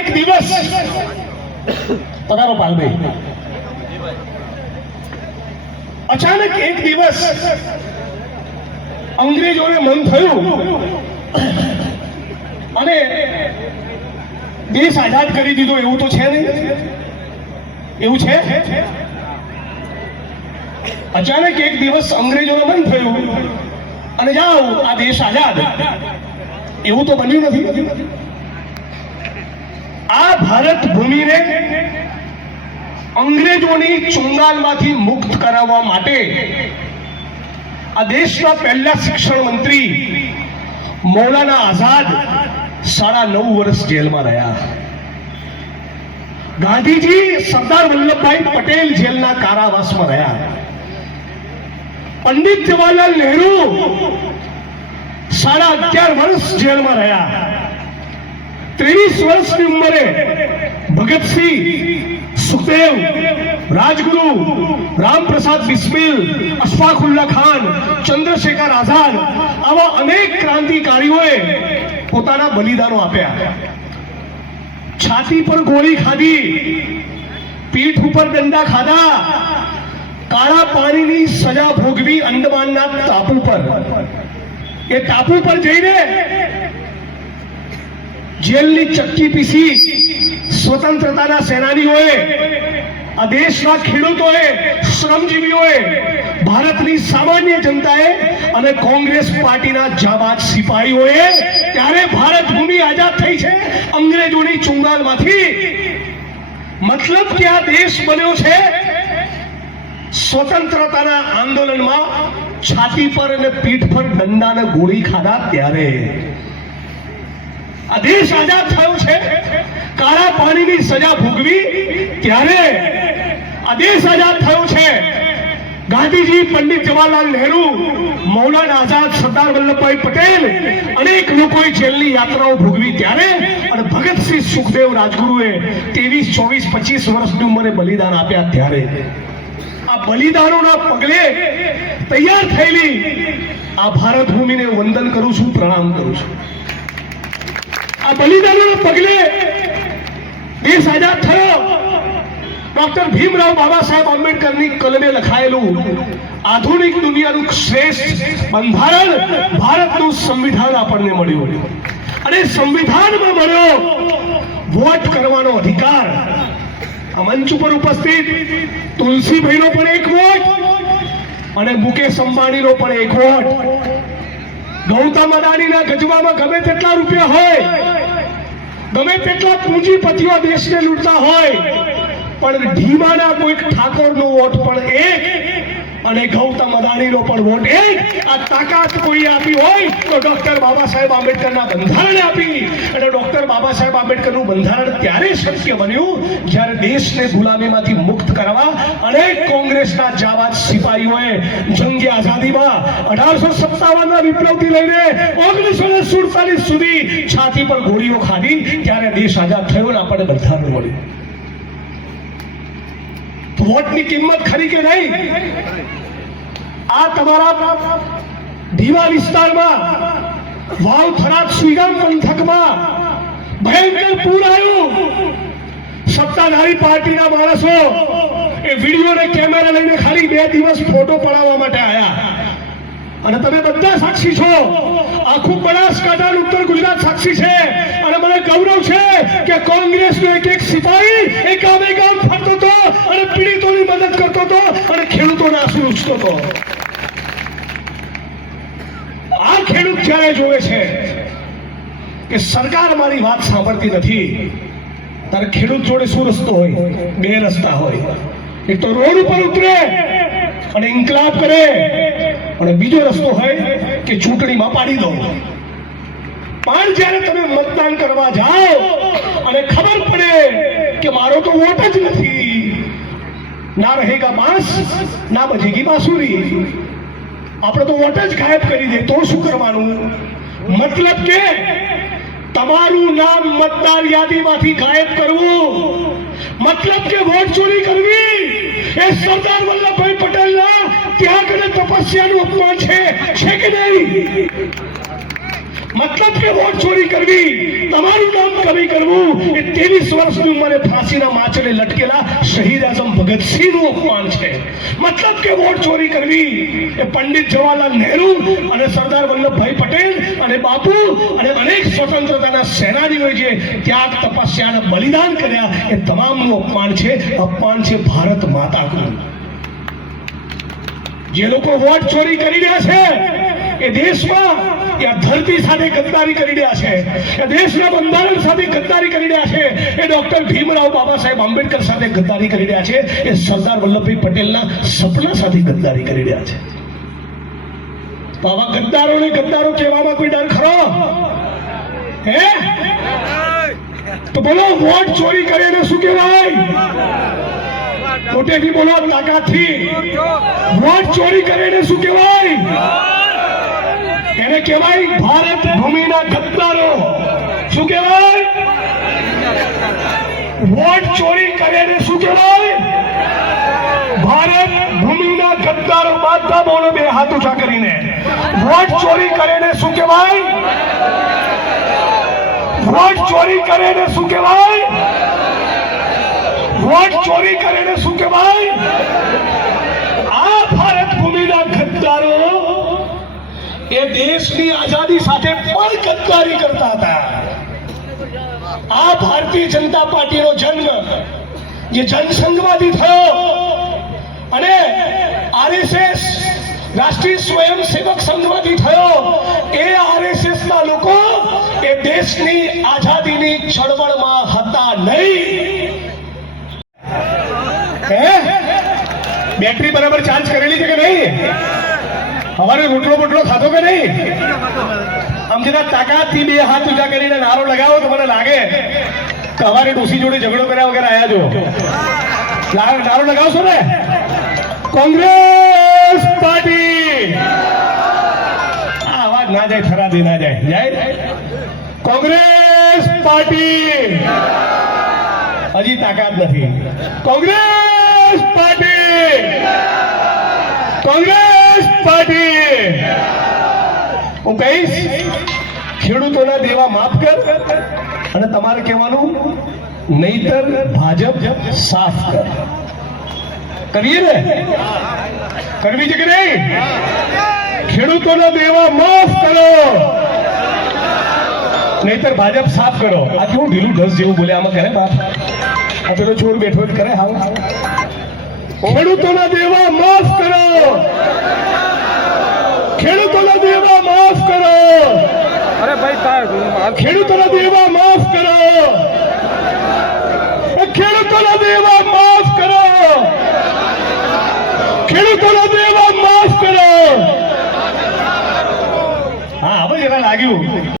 એક દિવસ પધારો પાલભાઈ અચાનક એક દિવસ અંગ્રેજોને મન થયું અને દેશ આઝાદ કરી દીધો એવું તો છે નહીં? એવું છે? અચાનક એક દિવસ અંગ્રેજોને મન થયું અને જાઓ, આ દેશ આઝાદ. એવું તો બન્યું નથી. આ ભારત ભૂમિને અંગ્રેજોની ચુંગાલમાંથી મુક્ત કરાવવા માટે આ દેશના પહેલા શિક્ષણ મંત્રી મૌલાના આઝાદ સાડા નવ વર્ષ જેલમાં રહ્યા. ગાંધીજી સરદાર વલ્લભભાઈ પટેલ જેલના કારાવાસમાં રહ્યા. પંડિત જવાહરલાલ નહેરુ સાડા અગિયાર વર્ષ જેલમાં રહ્યા. ત્રેવીસ વર્ષની ઉંમરે ભગતસિંહ સુખદેવ, રાજગુરુ, રામપ્રસાદ બિસ્મિલ, અશફાકુલ્લા ખાન, ચંદ્રશેખર આઝાદ આવા અનેક ક્રાંતિકારીઓએ પોતાના બલિદાનો આપ્યા. છાતી પર ગોળી ખાધી, પીઠ ઉપર દંડા ખાધા, કાળા પાણીની સજા ભોગવી અંડમાનના ટાપુ પર. એ ટાપુ પર જઈને જેલની ચક્કી પીસી સ્વતંત્રતાના સેનાનીઓએ, આ દેશના ખેડૂતોએ, શ્રમજીવીઓએ, ભારતની સામાન્ય જનતાએ અને કોંગ્રેસ પાર્ટીના જાબાજ સિપાહીઓએ ત્યારે ભારત ભૂમિ આઝાદ થઈ છે અંગ્રેજોની ચુંગાલમાંથી. મતલબ કે આ દેશ બન્યો છે સ્વતંત્રતાના આંદોલનમાં છાતી પર અને પીઠ પર દંડાને ગોળી ખાધા ત્યારે. આ દેશ આઝાદ થયો છે. કાળા પાણીની સજા ભોગવી ત્યારે આ દેશ આઝાદ થયો છે. ગાંધીજી, પંડિત જવાહરલાલ નહેરુ, મૌલાના આઝાદ સરદાર વલ્લભભાઈ પટેલ અનેક લોકોએ જેલની યાત્રાઓ ભોગવી ત્યારે અને ભગતસિંહ સુખદેવ રાજગુરુએ ત્રેવીસ, ચોવીસ, પચીસ વર્ષની ઉંમરે બલિદાન આપ્યા ત્યારે. આ બલિદાનોના પગલે તૈયાર થયેલી આ ભારત ભૂમિને વંદન કરું છું, પ્રણામ કરું છું. આ બલિદાનોના પગલે દેશ આઝાદ થયો. ડોક્ટર ભીમરાવ બાબા સાહેબ આંબેડકરની કલમે લખાયેલું આધુનિક દુનિયાનું શ્રેષ્ઠ બંધારણ ભારતનું સંવિધાન આપણને મળ્યું. અને સંવિધાનમાં મળ્યો વોટ કરવાનો અધિકાર. આ મંચ ઉપર ઉપસ્થિત તુલસીભાઈનો પણ એક વોટ અને મુકેશ અંબાણીનો પણ એક વોટ. ગૌતમ અદાણીના ગજવામાં ગમે તેટલા રૂપિયા હોય ગમે તેટલા પૂંજીપતિઓ દેશને લૂંટતા હોય પણ ઢીમાના કોઈક ઠાકોરનો વોટ પણ એક અને ગૌતમ અદાણીનો પણ વોટ એક. આ તાકાત કોઈ આપી હોય તો ડોક્ટર બાબા સાહેબ આંબેડકરના બંધારણે આપી. અને ડોક્ટર બાબા સાહેબ આંબેડકરનું બંધારણ ત્યારે શક્ય બન્યું જ્યારે દેશને ગુલામીમાંથી મુક્ત કરવા અનેક કોંગ્રેસના જાબાજ સિપાહીઓએ જંગે આઝાદીમાં અઢારસો સત્તાવનના વિપ્લવથી લઈને ઓગણીસો ને સુડતાલીસ સુધી છાતી પર ગોળીઓ ખાધી ત્યારે દેશ આઝાદ થયો ને આપણને બંધારણ મળ્યું. વોટની કિંમત ખરી કે નહીં? આ તમારા ઢીવા વિસ્તારમાં વાવ થરાદ સુઈગામ પંથકમાં ભયંકર પૂર આવ્યું. સત્તાધારી પાર્ટીના માણસો એ વીડિયો ને કેમેરા લઈને ખાલી બે દિવસ ફોટો પડાવવા માટે આવ્યા અને તમે બધા સાક્ષી છો. આખું બનાસકાંઠા ઉત્તર ગુજરાત સાક્ષી છે. અને મને ગૌરવ છે કે કોંગ્રેસનો એક એક સિપાહી એ ગામે ગામ ફરતો હતો. અને પીડિતોની મદદ કરતો હતો અને ખેડૂતોના આંસુ ઉછતો હતો. આ ખેડૂત જ્યારે જોવે છે કે સરકાર મારી વાત સાંભળતી નથી, ત્યારે ખેડૂત જોડે શું રસ્તો હોય? બે રસ્તા હોય. એક તો રોડ ઉપર ઉતરે અને ઇન્કલાબ કરે. અને બીજો રસ્તો હોય કે ચૂંટણીમાં પાડી દો. પણ જ્યારે તમે મતદાન કરવા જાઓ અને ખબર પડે કે મારો તો વોટ જ નથી ના રહેગા માંસ ના બજેગી બાંસુરી આપણે તો વોટ જ ગાયબ કરી દે તો શું કરવાનું મતલબ કે તમારું નામ મતદાર યાદીમાંથી ગાયબ કરવું મતલબ કે વોટ ચોરી કરવી એ સરદાર વલ્લભભાઈ પટેલના ત્યાગ અને તપસ્યાનું અપમાન છે છે કે નહીં મતલબ કે વોટ ચોરી કરવી, તમારું નામ કમી કરવું, એ ત્રેવીસ વર્ષની ઉંમરે ફાંસીના માછડે લટકેલા શહીદ આઝમ ભગતસિંહનું અપમાન છે. મતલબ કે વોટ ચોરી કરવી, એ પંડિત જવાહરલાલ નહેરુ અને સરદાર વલ્લભભાઈ પટેલ અને બાપુ અને અનેક સ્વતંત્રતાના સેનાનીઓએ જે ત્યાગ તપસ્યા અને બલિદાન કર્યા, એ તમામનું અપમાન છે. અપમાન છે ભારત માતાનું. જે લોકો વોટ ચોરી કરી રહ્યા છે, એ દેશમાં એ ધરતી સાથે ગદ્દારી કરી રહ્યા છે દેશના બંધારણ સાથે ગદ્દારી કરી રહ્યા છે, એ ડોક્ટર ભીમરાવ બાબા સાહેબ આંબેડકર સાથે ગદ્દારી કરી રહ્યા છે, એ સરદાર વલ્લભભાઈ પટેલના સપના સાથે ગદ્દારી કરી રહ્યા છે. બાબા ગદ્દારોને ગદ્દારો કહેવામાં કોઈ ડર ખરો? હે? તો બોલો, વોટ ચોરી કરે એને શું કહેવાય? મોટેથી બોલો, તાકાતથી. વોટ ચોરી કરે એને શું કહેવાય? એને કહેવાય ભારત ભૂમિના ગદ્દારો. શું કહેવાય? વોટ ચોરી કરે ને શું કહેવાય? ભારત ભૂમિના ગદ્દારો બધા બોલો બે હાથ ઉઠા કરીને. વોટ ચોરી કરે ને શું કહેવાય? વોટ ચોરી કરે ને શું કહેવાય? વોટ ચોરી કરીને શું કહેવાય? એ દેશની આઝાદી સાથે પણ ગદ્દારી કરતા હતા આ ભારતીય જનતા પાર્ટીનો જન્મ જે જનસંઘમાંથી થયો અને આરએસએસ રાષ્ટ્રીય સ્વયંસેવક સંઘમાંથી થયો એ આરએસએસ ના લોકો એ દેશની આઝાદીની ચળવળમાં હતા નહીં હે બેટરી બરાબર ચાર્જ કરેલી છે કે નહીં અમારે રોટલો બોટલો ખાધો કે નહીં? આમ તાકાતથી બે હાથ ઊંચા કરીને નારો લગાવો તો મને લાગે કે અમારે ડોસી જોડે ઝઘડો કર્યા વગર આવ્યા જો નારો લગાવશો ને? કોંગ્રેસ પાર્ટી! અવાજ ના જાય ખરા ના જાય. જાય? કોંગ્રેસ પાર્ટી! હજી તાકાત નથી. કોંગ્રેસ પાર્ટી! કોંગ્રેસ પાર્ટી હું કહીશ, ખેડૂતોના દેવા માફ કર અને તમારે કહેવાનું, નહીતર ભાજપ સાફ કર. કરીએ ને? કરવી છે કે નહીં? ખેડૂતોના દેવા માફ કરો. નહીતર ભાજપ સાફ કરો. આ કેવું ઢીલું ઢસ જેવું બોલે, આમાં કરે બાપ. આ પેલો છોડ બેઠો કરે હાવ. ખેડૂતોના દેવા માફ કરો. ખેડૂતોના દેવા માફ કરો. અરે ભાઈ તાર ખેડૂતોના દેવા માફ કરો. ખેડૂતોના દેવા માફ કરો. ખેડૂતોના દેવા માફ કરો. હા હવે જરા લાગ્યું.